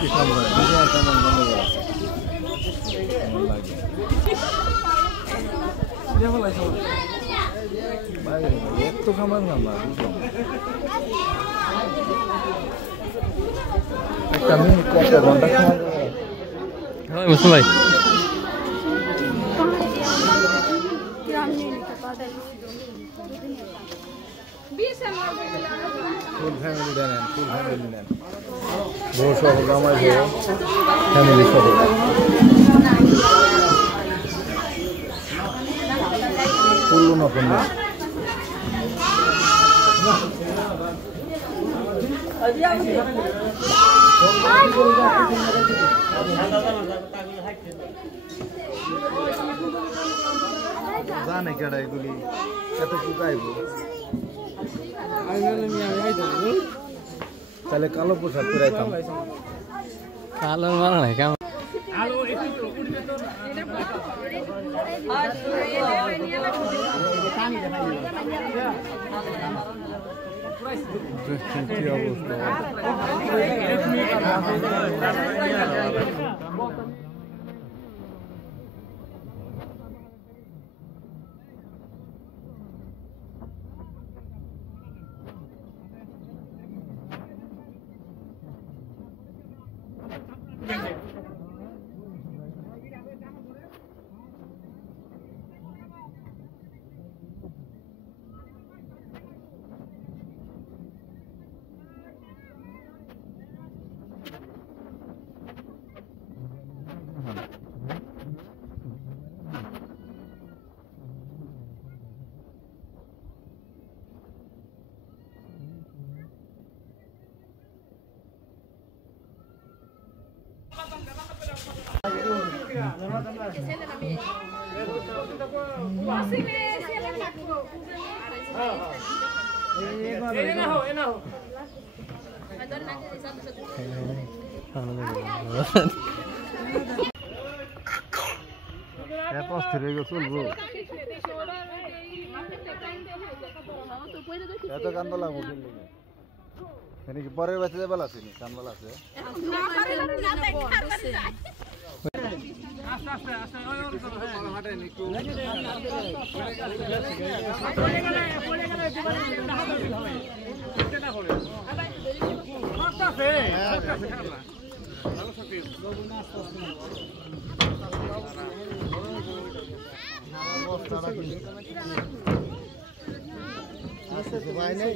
কি সম্ভব দুনিয়া কেমন মনে করে কেমন লাগে এত খাবার না একটা মিনিট একটা ঘন্টা সময় মুসলিম ভাই ফুল ফ্যামিলি দেন ফুল ফ্যামিলি নেন বউ সহ জামাই সহ ফ্যামিলি সহ ফুল না ফুল জানে কেডা এগুলি এত কুকাইব তাহলে কালো পোশাক পরাইতাম কালো মারা নাই কেমন কি অবস্থা এত অস্থির হয়ে চলবো এত কান্দ লাগবো কি পরের বাচ্চা যাবার আছে নি কান্দল আছে ভাই নেই